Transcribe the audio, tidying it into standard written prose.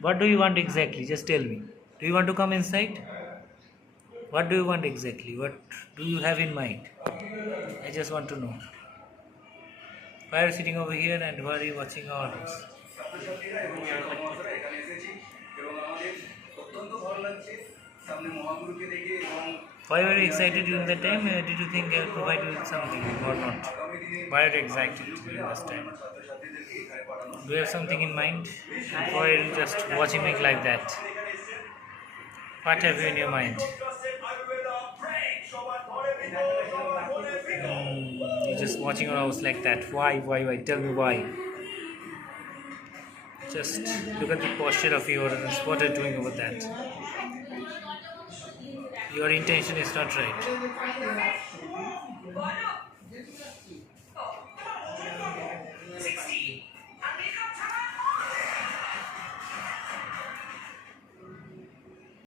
What do you want exactly? Just tell me. Do you want to come inside? What do you want exactly? What do you have in mind? I just want to know. Why are you sitting over here and why are you watching our house? Why were you excited during that time? Did you think I'll provide you with something or not? Why are you excited during this time? Do you have something in mind? Or are you just watching me like that? What have you in your mind? You're just watching our house like that. Why? Tell me why. Just look at the posture of yours. What are you doing over that? Your intention is not right.